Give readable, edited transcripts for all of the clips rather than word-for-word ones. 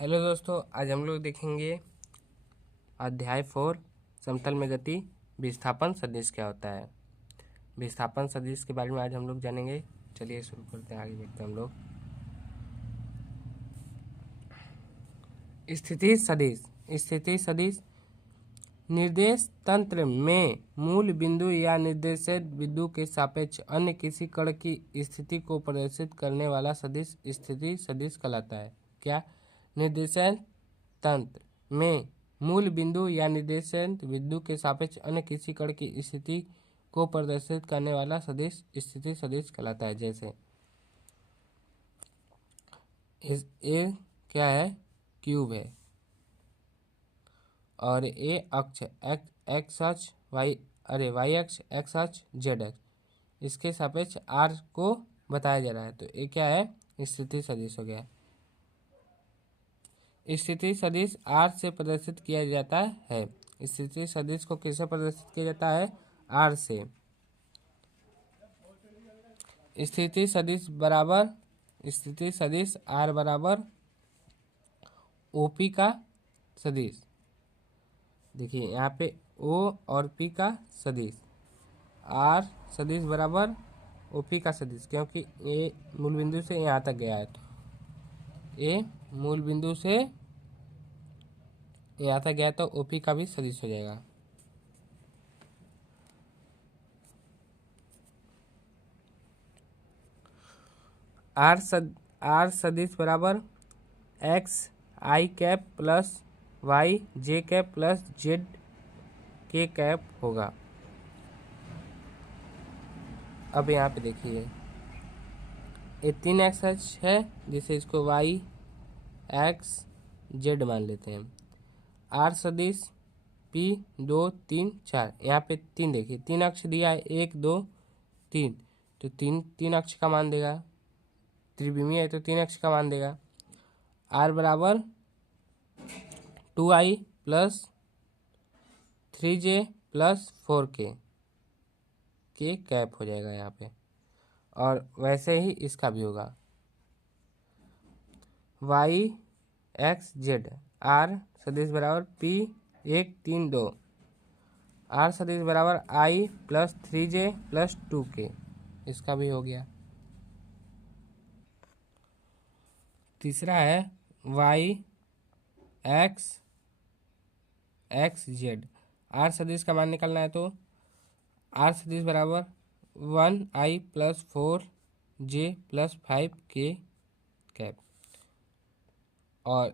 Hello दोस्तों, आज हम लोग देखेंगे अध्याय 4 समतल में गति विस्थापन सदिश क्या होता है। विस्थापन सदिश के बारे में आज हम लोग जानेंगे। चलिए शुरू करते हैं, आगे देखते हैं हम लोग। स्थिति सदिश। स्थिति सदिश निर्देश तंत्र में मूल बिंदु या निर्देशित बिंदु के सापेक्ष अन्य किसी कण की स्थिति को प्रदर्शित करने वाला सदिश स्थिति सदिश कहलाता है। क्या? निर्देशन तंत्र में मूल बिंदु या निर्देशन बिंदु के सापेक्ष अन्य किसी कण की स्थिति को प्रदर्शित करने वाला सदिश स्थिति सदिश कहलाता है। जैसे ए क्या है? क्यूब है और ए अक्ष एक्स अक्ष वाई अक्ष एक्स अक्ष जेड अक्ष, इसके सापेक्ष आर को बताया जा रहा है, तो ये क्या है? स्थिति सदिश हो गया। स्थिति सदिश आर से प्रदर्शित किया जाता है। स्थिति सदिश को किससे प्रदर्शित किया जाता है? आर से। स्थिति सदिश आर बराबर ओपी का सदिश। देखिए यहाँ पे ओ और पी का सदिश, आर सदिश बराबर ओपी का सदिश, क्योंकि ए मूल बिंदु से यहाँ तक गया है, तो ए मूल बिंदु से यहाँ तक गया तो ओपी का भी सदिश हो जाएगा। आर सदिश बराबर एक्स आई कैप प्लस वाई जे कैप प्लस जेड के कैप होगा। अब यहाँ पे देखिए ये 3 एक्स है, जिसे इसको वाई एक्स जेड मान लेते हैं। आर सदिश पी 2 3 4, यहाँ पे 3 देखिए 3 अक्ष दिया है, 1 2 3, तो तीन अक्ष का मान देगा। त्रिविमीय है तो 3 अक्ष का मान देगा। आर बराबर 2i plus 3j plus 4k के कैप हो जाएगा यहाँ पे, और वैसे ही इसका भी होगा। वाई एक्स जेड आर सदिश बराबर पी 1 3 2, आर सदिश बराबर आई प्लस 3j प्लस 2k, इसका भी हो गया। तीसरा है Y X X Z. R सदिश का मान निकालना है, तो आर सदिश बराबर 1i plus 4j plus 5k cap, और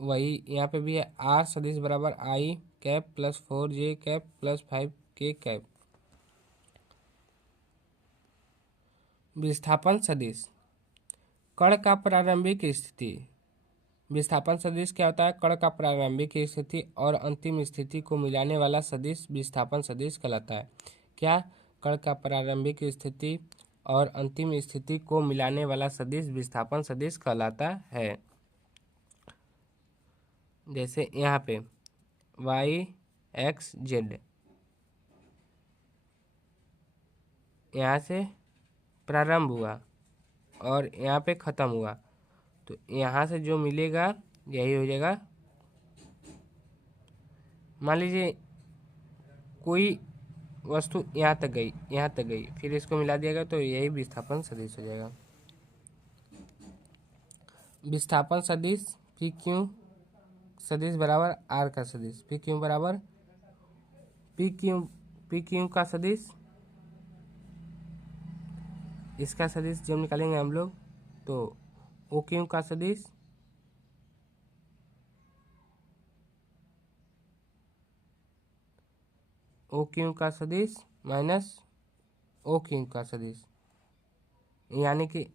वही यहाँ पे भी है आर सदिश बराबर i cap plus 4j cap plus 5k cap. विस्थापन सदिश कण का प्रारंभिक स्थिति। विस्थापन सदिश क्या होता है? कण का प्रारंभिक स्थिति और अंतिम स्थिति को मिलाने वाला सदिश विस्थापन सदिश कहलाता है। क्या? कण का प्रारंभिक स्थिति और अंतिम स्थिति को मिलाने वाला सदिश विस्थापन सदिश कहलाता है। जैसे यहाँ पे वाई एक्स जेड यहाँ से प्रारंभ हुआ और यहाँ पे ख़त्म हुआ, तो यहाँ से जो मिलेगा यही हो जाएगा। मान लीजिए कोई वस्तु यहाँ तक गई, फिर इसको मिला दिया गया, तो यही विस्थापन सदिश हो जाएगा। विस्थापन सदिश पी क्यू सदिश बराबर आर का सदिश। पी क्यू बराबर पी क्यू का सदिश, इसका सदिश जब निकालेंगे हम लोग तो ओ क्यू का सदिश ओ क्यू का सदिश माइनस ओ क्यू का सदिश, यानी कि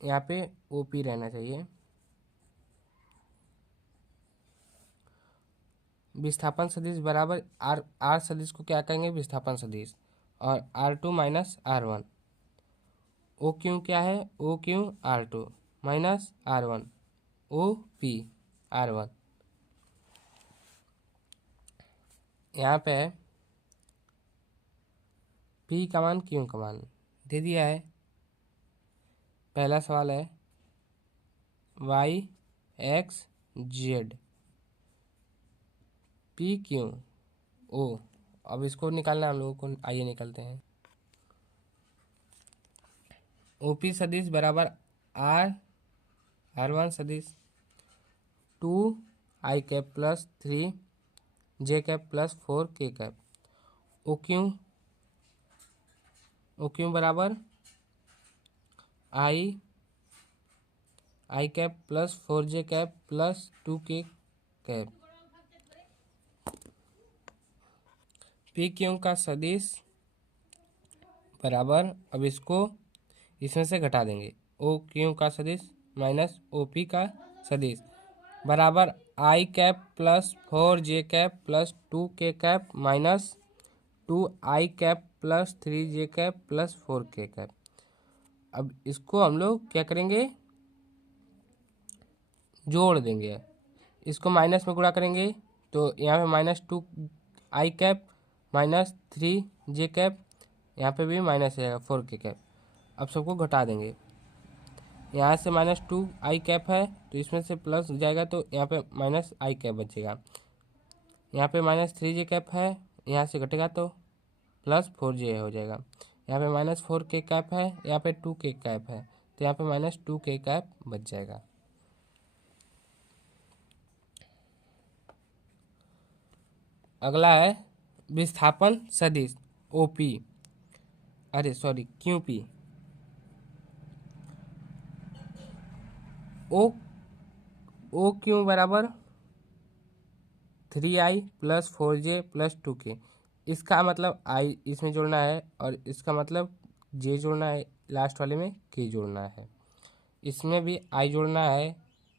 यहाँ पे ओ पी रहना चाहिए। विस्थापन सदिश बराबर आर सदिश को क्या कहेंगे? विस्थापन सदिश, और R2 माइनस R1। ओ क्यू क्या है? O Q R2 minus R1 O P R1। यहाँ पे है P का मान Q का मान दे दिया है। पहला सवाल है y X Z P Q O. अब इसको निकालना हम लोगों को, आइए निकालते हैं। ओपी सदिश बराबर R1 सदिश 2i cap plus 3j cap plus 4k cap. O Q बराबर i cap plus 4j cap plus 2k cap. P Q का सदिश बराबर, अब इसको इसमें से घटा देंगे, ओ क्यू का सदिश माइनस ओ पी का सदिश बराबर i cap plus 4j cap plus 2k cap minus 2i cap plus 3j cap plus 4k cap. अब इसको हम लोग क्या करेंगे, जोड़ देंगे। इसको माइनस में गुणा करेंगे तो यहाँ पे -2i cap minus 3j cap, यहाँ पे भी माइनस रहेगा 4k कैप। अब सबको घटा देंगे, यहाँ से -2i कैप है तो इसमें से प्लस जाएगा तो यहाँ पे -i कैप बचेगा। यहाँ पे -3j कैप है, यहाँ से घटेगा तो +4j हो जाएगा। यहाँ पे -4k कैप है, यहाँ पे 2k कैप है तो यहाँ पे -2k कैप बच जाएगा। अगला है विस्थापन सदिश ओपी, अरे सॉरी क्यूपी। ओ क्यू बराबर 3i plus 4j plus 2k। इसका मतलब i इसमें जोड़ना है और इसका मतलब j जोड़ना है, लास्ट वाले में k जोड़ना है। इसमें भी i जोड़ना है,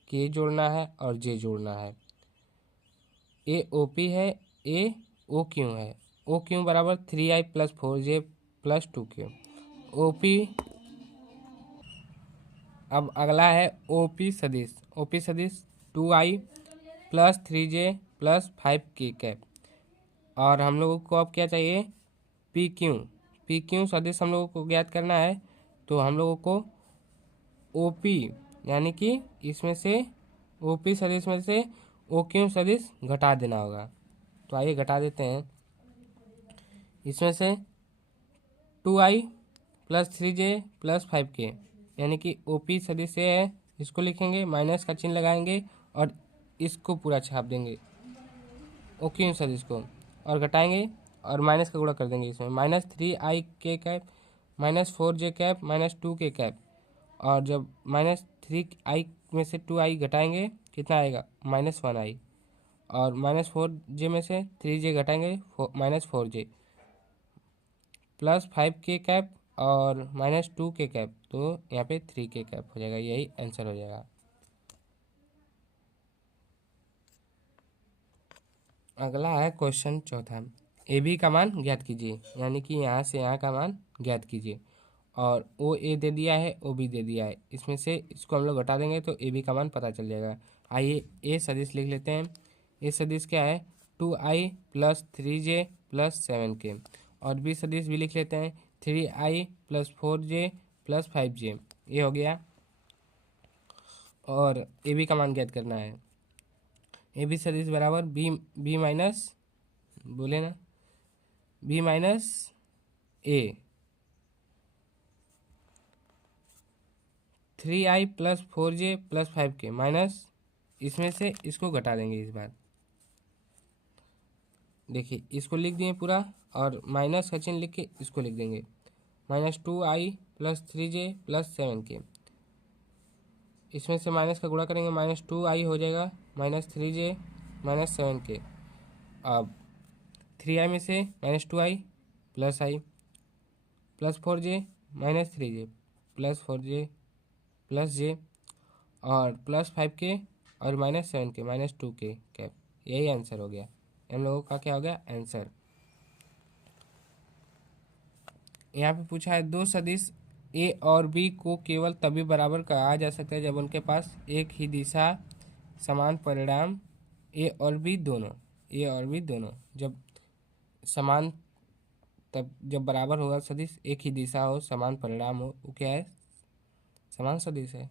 k जोड़ना है और j जोड़ना है। ए ओ पी है, ए ओ क्यू है। ओ क्यू बराबर 3i plus 4j plus 2k। O P, अब अगला है ओ पी सदिश। ओ पी सदिश 2i plus 3j plus 5k cap. और हम लोगों को अब क्या चाहिए, पी क्यू। पी क्यू सदिश हम लोगों को ज्ञात करना है तो हम लोगों को ओ पी यानी कि इसमें से ओ पी सदिश में से ओ क्यू सदिश घटा देना होगा। तो आइए घटा देते हैं। इसमें से 2i plus 3j plus 5k यानी कि ओ पी सदिश से है, इसको लिखेंगे, माइनस का चिन्ह लगाएंगे और इसको पूरा छाप देंगे ओ क्यू सदिश को, और घटाएंगे और माइनस का गुणा कर देंगे इसमें। -3i cap minus 4j cap minus 2k cap. और जब -3i में से 2i घटाएंगे कितना आएगा, -1i। और -4j में से 3j घटाएंगे -4j प्लस 5k कैप और -2k कैप, तो यहाँ पे 3k कैप हो जाएगा। यही आंसर हो जाएगा। अगला है क्वेश्चन चौथा, ए बी का मान ज्ञात कीजिए, यानी कि यहाँ से यहाँ का मान ज्ञात कीजिए। और ओ ए दे दिया है, ओ बी दे दिया है, इसमें से इसको हम लोग घटा देंगे तो ए बी का मान पता चल जाएगा। आइए ए सदिश लिख लेते हैं। ए सदिश क्या है, 2i plus 3j plus 7k। और बी सदिश भी लिख लेते हैं, 3i plus 4j plus 5j। ये हो गया। और ए बी का मान ज्ञात करना है। ए बी सदिश बराबर बी माइनस, बोले ना, बी माइनस ए 3i plus 4j plus 5k minus, इसमें से इसको घटा देंगे इस बार। देखिए इसको लिख दिए पूरा और माइनस का चिन्ह लिख के इसको लिख देंगे, -2i plus 3j plus 7k। इसमें से माइनस का गुणा करेंगे, -2i हो जाएगा -3j माइनस 7k। अब 3i में से -2i plus i plus 4j minus 3j plus 4j plus j और प्लस 5k और -7k -2k कैप। यही आंसर हो गया। हम लोगों का क्या हो गया आंसर। यहाँ पे पूछा है दो सदिश ए और बी को केवल तभी बराबर कहा जा सकता है जब उनके पास एक ही दिशा, समान परिणाम, ए और बी दोनों जब समान, तब जब बराबर होगा सदिश, एक ही दिशा हो, समान परिणाम हो, वो क्या है, समान सदिश है।